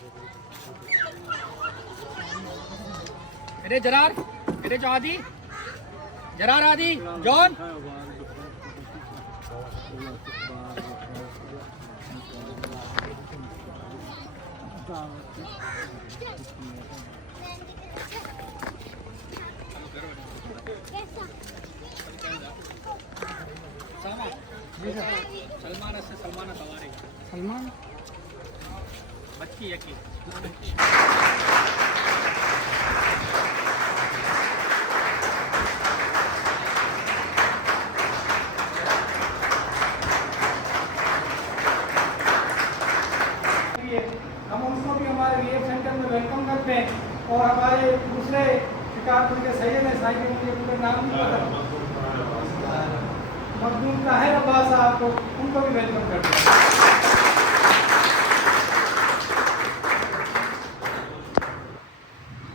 It Gerard, it is Adi, Gerard Adi, John. Salman से सलमान सवारी सलमान बच्ची यकी हम उनको भी हमारे रिलीफ सेंटर में वेलकम करते हैं और हमारे दूसरे शिकारपुर के सैयद हैं साहिब मुझे पूरे नाम नहीं पता मखदूम ताहिर अब्बास साहब को उनको भी वेलकम करते हैं।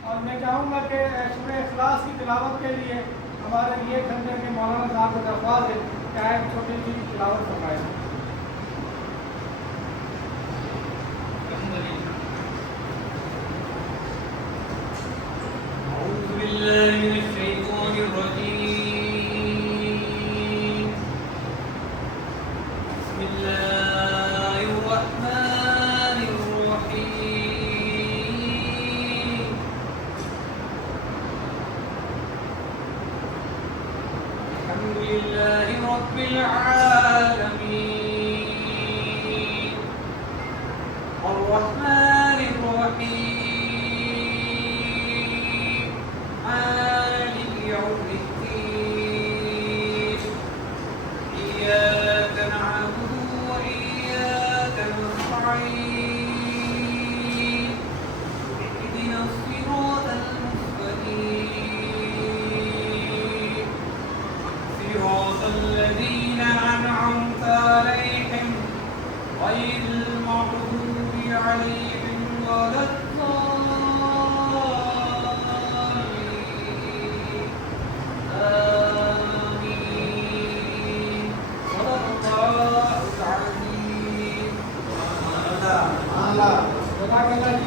और मैं चाहूँगा कि सूरह इखलास की तिलावत के लिए हमारे लिए खंडे के मौलाना साहब को दरख्वास्त है कि आए छोटी सी तिलावत फरमाएं।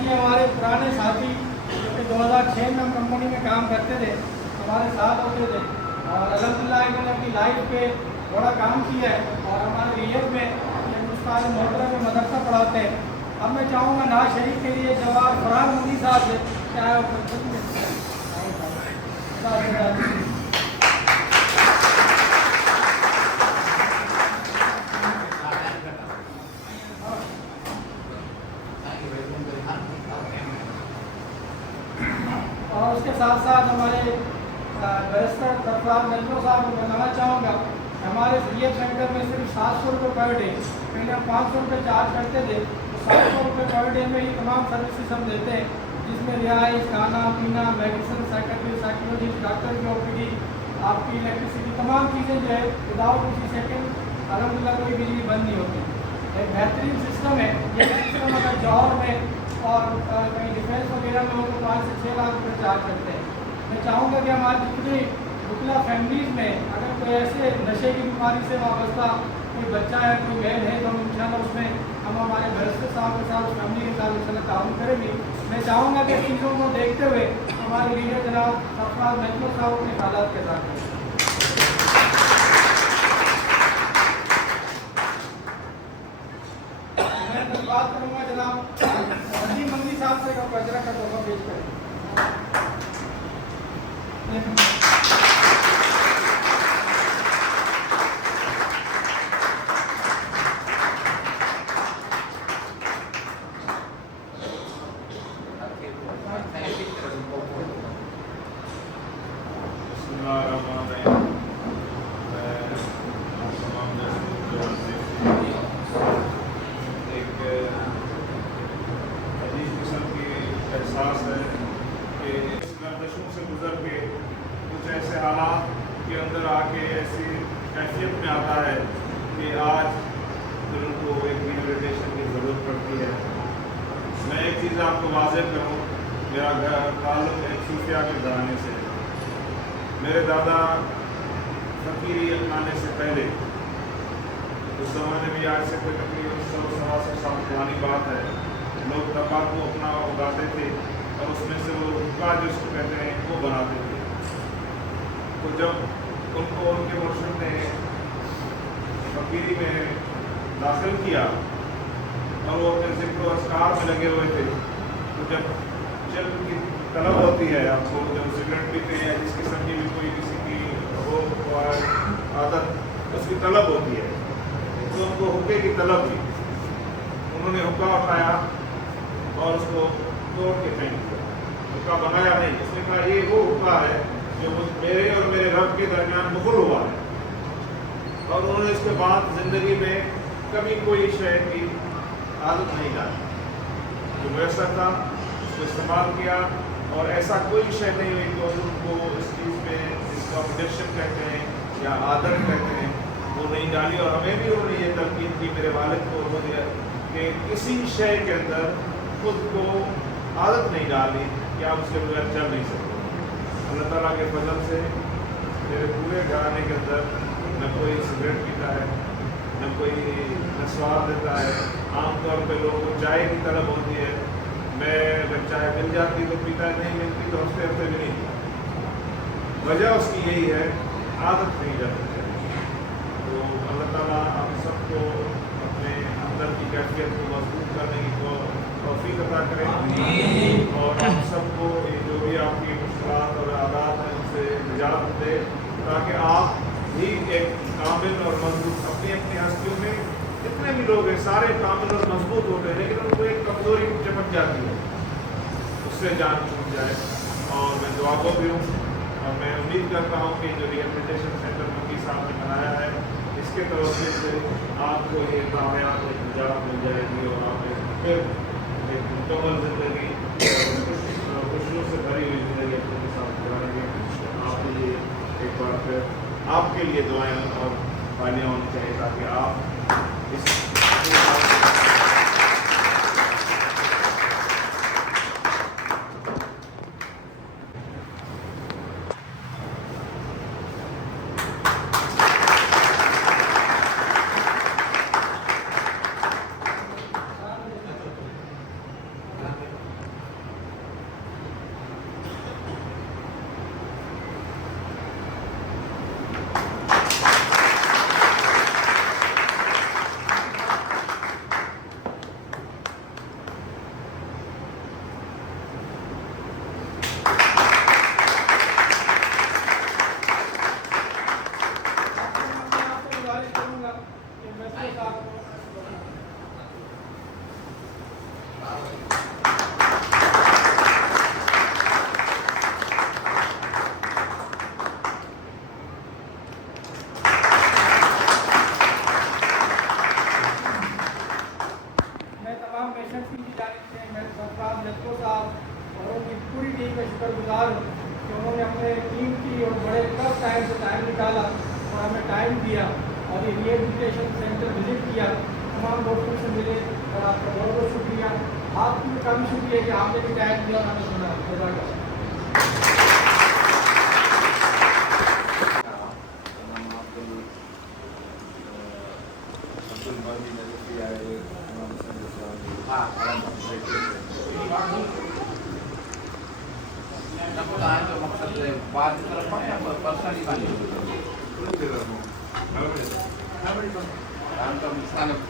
हमारे पुराने साथी जो 2006 में हम कंपनी में काम करते थे, हमारे साथ होते थे और अल्हम्दुलिल्लाह इन्होंने अपनी लाइफ पे बड़ा काम किया है और हमारे रियाद में हिंदुस्तान मोहतरम में मदरसा पढ़ाते हैं। अब मैं चाहूँगा नाज शरीफ के लिए जवाब फरहान मुनी साहब से क्या और उसके साथ साथ हमारे बैरिस्टर सरफराज नजरो साहब को बताना चाहूँगा हमारे रिलीफ सेंटर में सिर्फ 700 रुपये पर डे, पहले हम 500 रुपये चार्ज करते थे, तो 700 रुपये पर डे में ही तमाम सर्विसेज हम देते हैं, जिसमें रिहाइश, खाना पीना, मेडिसिन, साइकेट्रिस्ट, साइकोलॉजिस्ट, डॉक्टर की ओपीडी, आपकी इलेक्ट्रिसिटी, तमाम चीज़ें जो है विदाउट किसी सेकेंड अल्हम्दुलिल्लाह कोई बिजली बंद नहीं होती। एक बेहतरीन सिस्टम है। ये सिस्टम अगर जौहर में और कहीं डिफेंस वगैरह में हो तो 5 से 6 लाख रुपये चार्ज करते हैं। मैं चाहूँगा कि हमारी जितनी बुकला फैमिलीज़ में अगर कोई ऐसे नशे की बीमारी से वाबस्ता कोई बच्चा है, कोई बहन है, तो हम इंशाल्लाह उसमें हम हमारे बैरिस्टर साहब के साथ, उस फैमिली के साथ इंशाल्लाह ताउन करेंगे। मैं चाहूँगा कि चीज़ों को देखते हुए हमारे लीडर जनाब सरफराज नजरो साहब अपने हालात के साथ करें। मैं बात करूँगा जनाब अजीम मंदी साहब से कचरा का तोहफा पेश करें। एहसास है कि इस गर्दिशों से गुजर के कुछ ऐसे हालात के अंदर आके ऐसी कैफियत में आता है कि आज फिर उनको एक रिहेबिलिटेशन की ज़रूरत पड़ती है। मैं एक चीज़ आपको वाज़ेह करूँ, मेरा ताल्लुक़ एक सूफिया के घराने से है। मेरे दादा फ़कीरी अपनाने से पहले उस ज़माने में आज से कोई तकरीबन 100-125 साल पुरानी बात है, लोग तंबाकू अपना उगाते थे और उसमें से वो हुक्का जिसको कहते हैं वो बनाते थे। तो जब उनको उनके मुर्शिद ने फकीरी में दाखिल किया और वो अपने ज़िक्र अस्कार में लगे हुए थे, तो जब की तलब होती है आपको, जब सिगरेट पीते हैं जिस किस्म की भी कोई किसी की हो आदत उसकी तलब होती है, तो उनको हुक्के की तलब थी। उन्होंने हुक्का उठाया और उसको तोड़ के फेंक दिया। हुक्का बनाया नहीं, उसने कहा ये वो हुक्का है जो मेरे और मेरे रब के दरमियान मुकुल हुआ है। और उन्होंने इसके बाद ज़िंदगी में कभी कोई शय की आदत नहीं डाली, जो मैसर था उसको इस्तेमाल किया और ऐसा कोई शय नहीं हुई कि उनको इस चीज़ में जिसको ऑब्जेक्शन कहते हैं या आदत कहते हैं वो नहीं डाली। और हमें भी उन्होंने ये तलकीन की, मेरे वालिद को उन्होंने, कि किसी शय के अंदर खुद को आदत नहीं डाली कि आप उसके बगैर चल नहीं सकते। अल्लाह ताला के फजल से मेरे पूरे घराने के अंदर न कोई सिगरेट पीता है, न कोई नस्वार देता है। आमतौर पे लोगों को चाय की तलब होती है, मैं अगर चाय मिल जाती तो पीता है, नहीं मिलती तो हफ्ते हफ्ते भी नहीं। वजह उसकी यही है, आदत नहीं जाती चाहिए। तो अल्लाह ताला हम सबको अपने अंदर की कैफियत को मजबूत करने की तौफीक अता करें और हम सबको ये जो भी आपकी मुश्किलात और आदात हैं उनसे निजात दे, ताकि आप भी एक कामिल और मजबूत, अपनी अपनी हस्तियों में जितने भी लोग हैं सारे कामिल और मजबूत होते हैं, लेकिन उनको एक कमज़ोरी चमक जाती है, उससे जान छूट जाए। और मैं दुआ को भी हूँ और मैं उम्मीद करता हूँ कि जो रिहेबिलिटेशन सेंटर मुफ्ती साहब ने बनाया है इसके तरफ से आपको ये कामयाब निजात मिल जाएगी और आप फिर एक मुकम्मल ज़िंदगी खुशियों से भरी हुई ज़िंदगी अपने साथ गुजारेंगे। आपके लिए एक बार फिर आपके लिए दुआएं और तालियां होनी चाहिए ताकि आप इस पूरी टीम का शुक्रगुजार हूँ कि उन्होंने अपने टीम की और बड़े टफ टाइम से टाइम निकाला और हमें टाइम दिया और ये रिहेबिलिटेशन सेंटर विजिट किया, तमाम दोस्तों से मिले और आपका बहुत बहुत शुक्रिया। आपकी भी काफ़ी शुक्रिया कि आपने भी टाइम दिया और हमें सुना।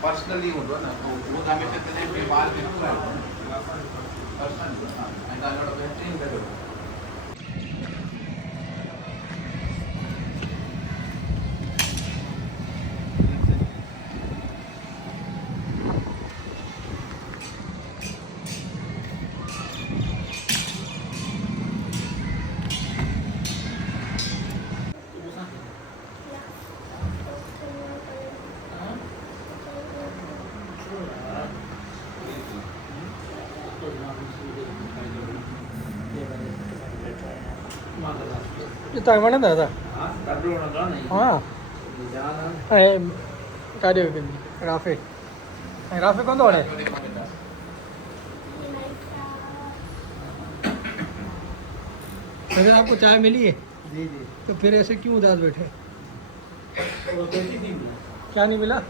पर्सनली होतो ना वो हमेशा त्याने बाल बिलकुल पर्सनली आणि त्याला बेहतरीन करो तांगण दादा हाँ काढ़े राफे राफे कौन दौड़े अगर आपको चाय मिली है जी जी तो फिर ऐसे क्यों उदास बैठे क्या नहीं मिला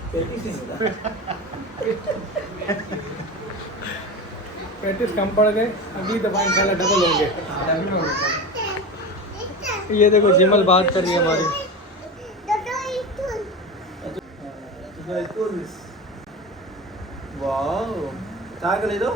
35 कम पड़ गए, अगली दफ़ा इंशाल्लाह डबल होंगे। ये देखो जिमल बात कर रही है हमारी। वाह, क्या कर रही हो?